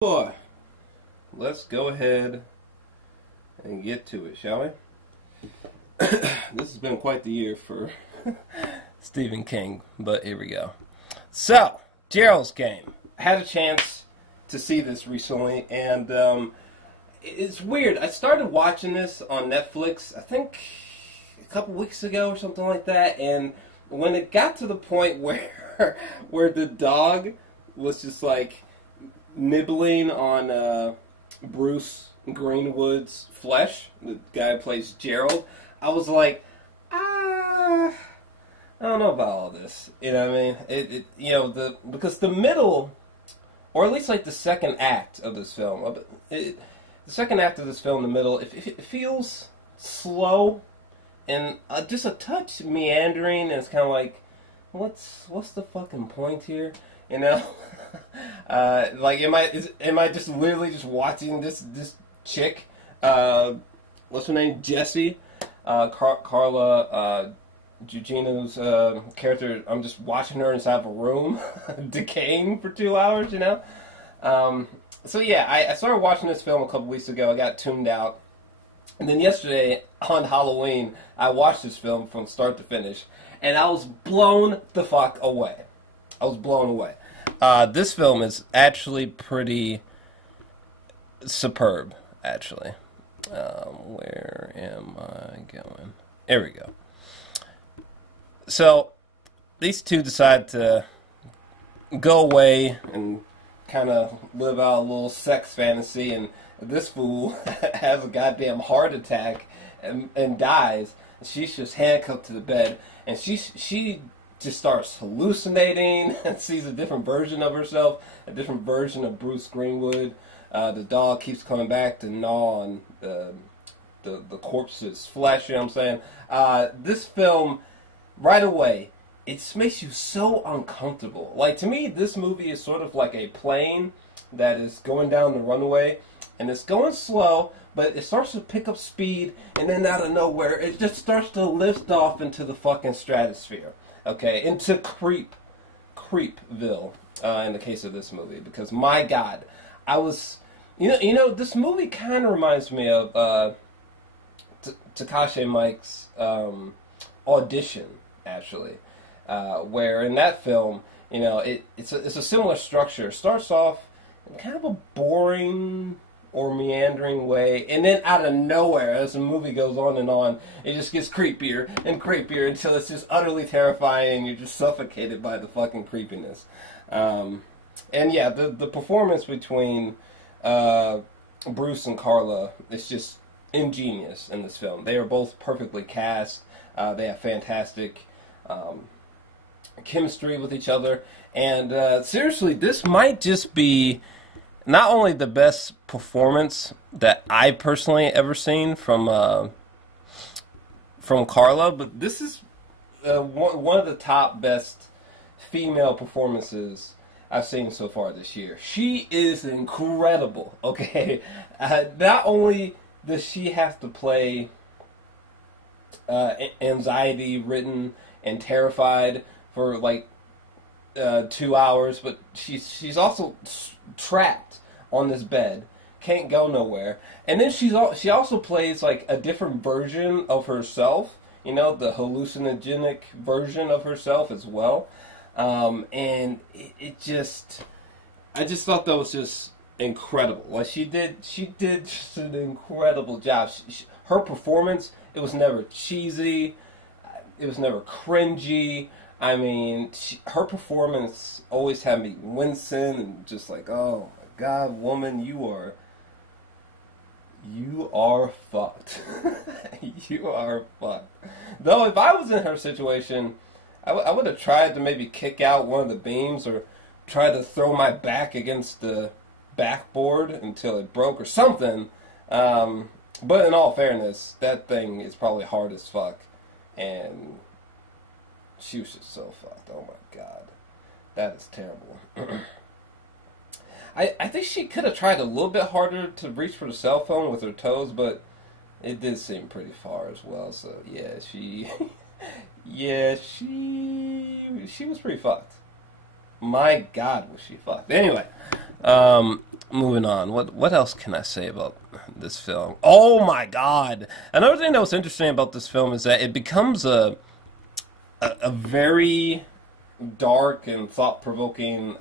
Boy, let's go ahead and get to it, shall we? This has been quite the year for Stephen King, but here we go. So, Gerald's Game. I had a chance to see this recently, and it's weird. I started watching this on Netflix, I think a couple weeks ago or something like that, and when it got to the point where the dog was just like nibbling on Bruce Greenwood's flesh, the guy who plays Gerald, I was like, I don't know about all this. You know what I mean? Because the middle, or at least like the second act of this film, the second act of this film, the middle, it feels slow and just a touch meandering, and it's kind of like, what's the fucking point here? You know, like am I just literally just watching this chick? What's her name? Jessie, Carla, Gugino's character. I'm just watching her inside of a room, decaying for 2 hours. You know. So yeah, I started watching this film a couple weeks ago. I got tuned out, and then yesterday on Halloween, I watched this film from start to finish, and I was blown the fuck away. I was blown away. This film is actually pretty superb, actually. Where am I going? There we go. So, these two decide to go away and kind of live out a little sex fantasy, and this fool has a goddamn heart attack and dies. She's just handcuffed to the bed, and she just starts hallucinating and sees a different version of herself, a different version of Bruce Greenwood. The dog keeps coming back to gnaw on the corpse's flesh, you know what I'm saying? This film, right away, it makes you so uncomfortable. Like, to me, this movie is sort of like a plane that is going down the runway, and it's going slow, but it starts to pick up speed, and then out of nowhere, it just starts to lift off into the fucking stratosphere. Okay, into Creepville, in the case of this movie, because my God, I was, this movie kind of reminds me of Takashi Mike's Audition, actually, where in that film, it's a similar structure. It starts off in kind of a boring or meandering way, and then out of nowhere, as the movie goes on, it just gets creepier and creepier until it's just utterly terrifying, and you're just suffocated by the fucking creepiness. And yeah, the performance between Bruce and Carla is just ingenious in this film. They are both perfectly cast. They have fantastic chemistry with each other, and seriously, this might just be not only the best performance that I personally ever seen from Carla, but this is one of the top best female performances I've seen so far this year. She is incredible, okay? Not only does she have to play anxiety-ridden and terrified for like 2 hours, but she's also trapped on this bed, can't go nowhere, and then she also plays like a different version of herself, the hallucinogenic version of herself as well, and I just thought that was just incredible. Like she did just an incredible job. Her performance, it was never cheesy, it was never cringy. I mean, her performance always had me wincing and just like, oh my God, woman, you are fucked. You are fucked. Though, if I was in her situation, I would have tried to maybe kick out one of the beams or try to throw my back against the backboard until it broke or something. But in all fairness, that thing is probably hard as fuck, and she was just so fucked. Oh my God. That is terrible. I think she could have tried a little bit harder to reach for the cell phone with her toes, but it did seem pretty far as well. So yeah, she was pretty fucked. My God, was she fucked. Anyway, Moving on. What else can I say about this film? Oh my god! Another thing that was interesting about this film is that it becomes a very dark and thought-provoking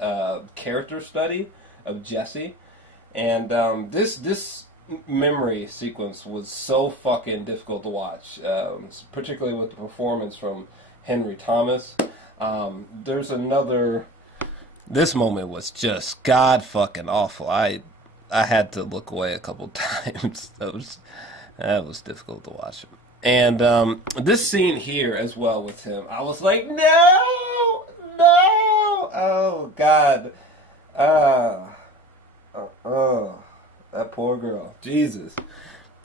character study of Jesse, and this memory sequence was so fucking difficult to watch, particularly with the performance from Henry Thomas. There's another. This moment was just god fucking awful. I had to look away a couple times. That was difficult to watch. And this scene here as well with him, I was like, no, oh god, that poor girl, Jesus,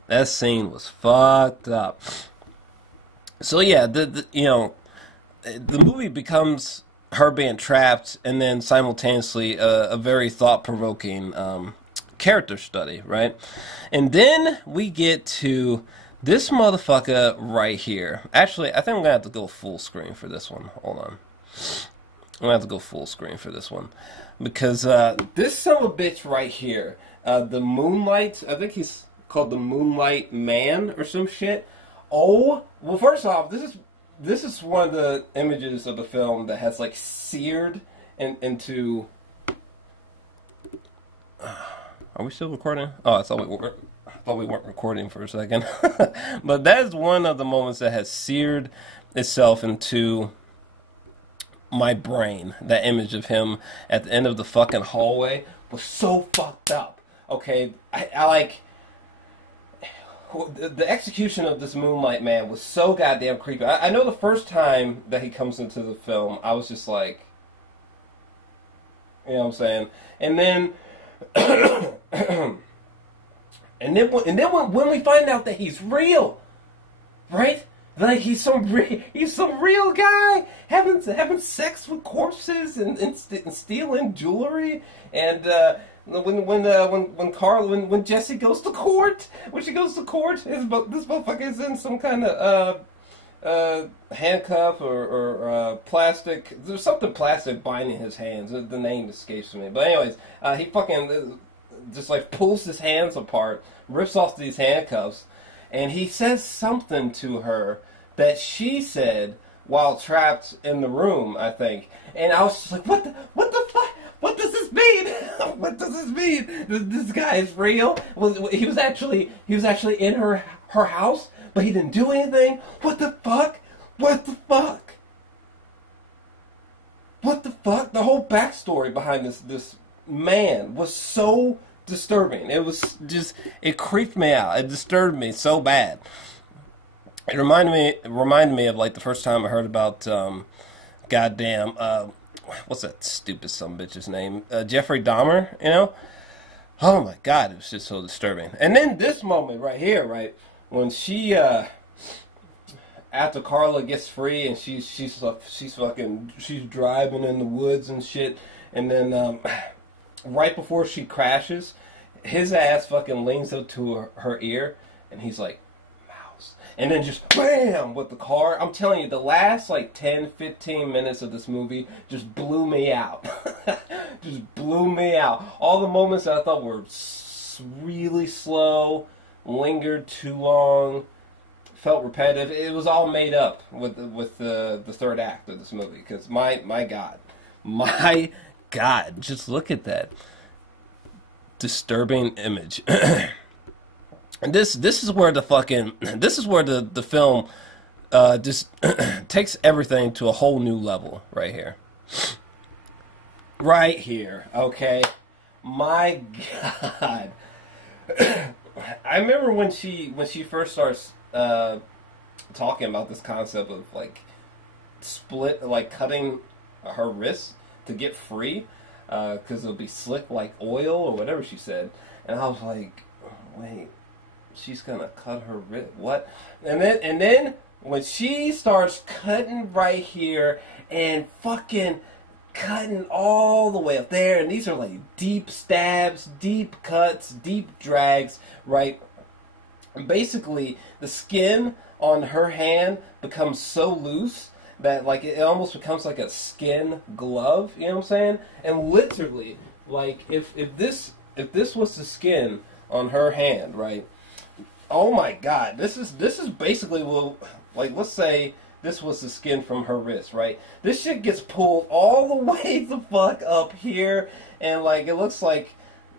that scene was fucked up. So yeah, the movie becomes her being trapped, and then simultaneously a very thought-provoking character study, right? And then we get to this motherfucker right here. Actually, I think I'm going to have to go full screen for this one. Hold on. I'm going to have to go full screen for this one. Because this son of a bitch right here, the Moonlight, I think he's called the Moonlight Man or some shit. Oh, well, first off, this is one of the images of the film that has like seared into. Are we still recording? Oh, I thought we weren't recording for a second. But that is one of the moments that has seared itself into my brain. That image of him at the end of the fucking hallway was so fucked up. Okay, I like. The execution of this Moonlight Man was so goddamn creepy. I know the first time that he comes into the film, I was just like, you know what I'm saying? And then, when we find out that he's real, right? Like he's some real guy having sex with corpses and stealing jewelry and. When Carla, when Jesse goes to court, this motherfucker is in some kind of handcuff or plastic. There's something plastic binding his hands. The name escapes me. But anyways, he fucking just like pulls his hands apart, rips off these handcuffs, and he says something to her that she said while trapped in the room, I think. And I was just like, what the fuck? What does this mean? What does this mean? This guy is real? He was actually in her house, but he didn't do anything? What the fuck? What the fuck? What the fuck? The whole backstory behind this man was so disturbing. It was just, it creeped me out. It disturbed me so bad. It reminded me of like the first time I heard about what's that stupid sumbitch's name? Jeffrey Dahmer, you know? Oh my god, it was just so disturbing. And then this moment right here, right, when she after Carla gets free and she's driving in the woods and shit, and then right before she crashes, his ass fucking leans up to her ear and he's like, and then just bam with the car. I'm telling you, the last like 10-15 minutes of this movie just blew me out. Just blew me out. All the moments that I thought were really slow, lingered too long, felt repetitive. It was all made up with the third act of this movie. Because my God, just look at that disturbing image. And this is where the film just takes everything to a whole new level right here. Right here, okay? My God. I remember when she first starts talking about this concept of like cutting her wrists to get free because it'll be slick like oil or whatever she said. And I was like, wait. She's gonna cut her wrist. What? And then when she starts cutting right here and fucking cutting all the way up there, and these are like deep stabs, deep cuts, deep drags, right? Basically, the skin on her hand becomes so loose that like it almost becomes like a skin glove. You know what I'm saying? And literally, Like, if this was the skin on her hand, right? Oh my God, this is basically, well, like, let's say this was the skin from her wrist, right? This shit gets pulled all the way the fuck up here, and like it looks like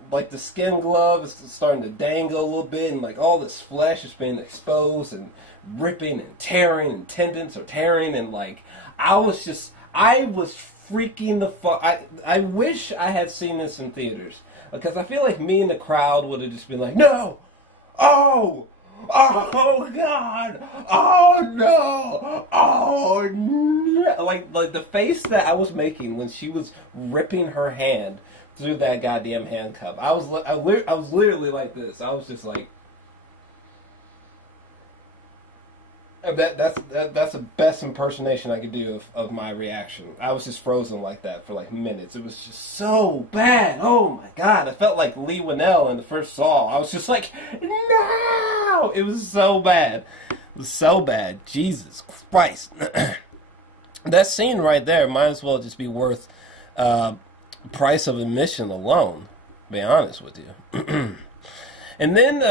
the skin glove is starting to dangle a little bit, and like all this flesh is being exposed and ripping and tearing, and tendons are tearing, and like I was freaking the fuck. I wish I had seen this in theaters, because I feel like me and the crowd would have just been like, no, oh God, oh no, oh no. Like the face that I was making when she was ripping her hand through that goddamn handcuff. I was literally like this. I was just like, that's the best impersonation I could do of my reaction. I was just frozen like that for like minutes. It was just so bad. Oh my God, I felt like Lee Winnell in the first Saw. I was just like, no! It was so bad. It was so bad. Jesus Christ. That scene right there might as well just be worth price of admission alone, to be honest with you. And then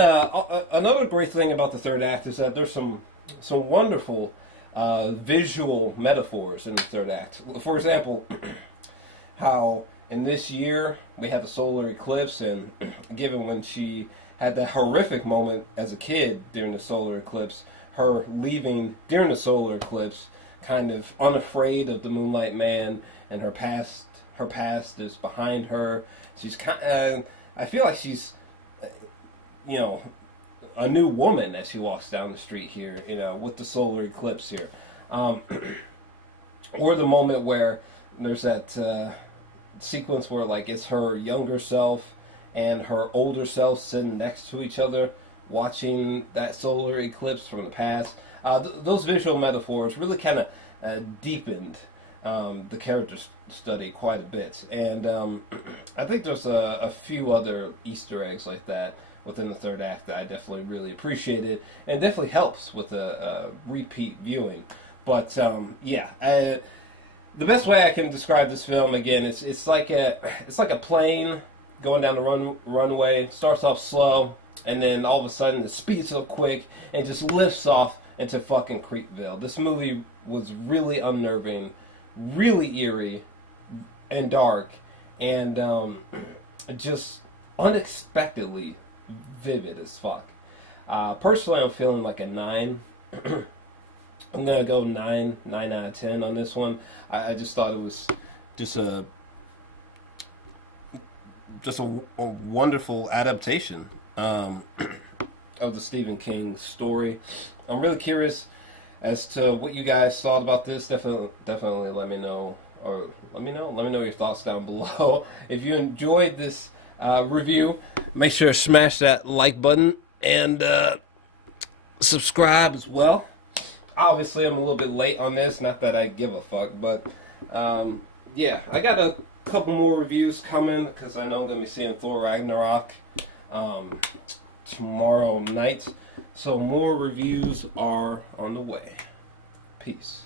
another great thing about the third act is that there's some wonderful visual metaphors in the third act. For example, how in this year we had the solar eclipse, and given when she had that horrific moment as a kid during the solar eclipse, her leaving during the solar eclipse, kind of unafraid of the Moonlight Man, and her past is behind her. She's I feel like she's, you know, a new woman as she walks down the street here, you know, with the solar eclipse here. Or the moment where there's that sequence where, like, it's her younger self and her older self sitting next to each other watching that solar eclipse from the past. Those visual metaphors really kind of deepened the character study quite a bit. And I think there's a few other Easter eggs like that within the third act that I definitely really appreciated, and definitely helps with a repeat viewing. But yeah, the best way I can describe this film, again, it's like a plane going down the runway. Starts off slow, and then all of a sudden it speeds up quick and just lifts off into fucking Creepville. This movie was really unnerving, really eerie, and dark, and just unexpectedly vivid as fuck. Personally, I'm feeling like a 9. I'm gonna go 9 out of 10 on this one. I just thought it was just a wonderful adaptation of the Stephen King story. I'm really curious as to what you guys thought about this. Definitely let me know, or let me know your thoughts down below. If you enjoyed this review, make sure to smash that like button and subscribe as well. Obviously, I'm a little bit late on this, not that I give a fuck, but yeah, I got a couple more reviews coming, because I know I'm going to be seeing Thor Ragnarok tomorrow night, so more reviews are on the way. Peace.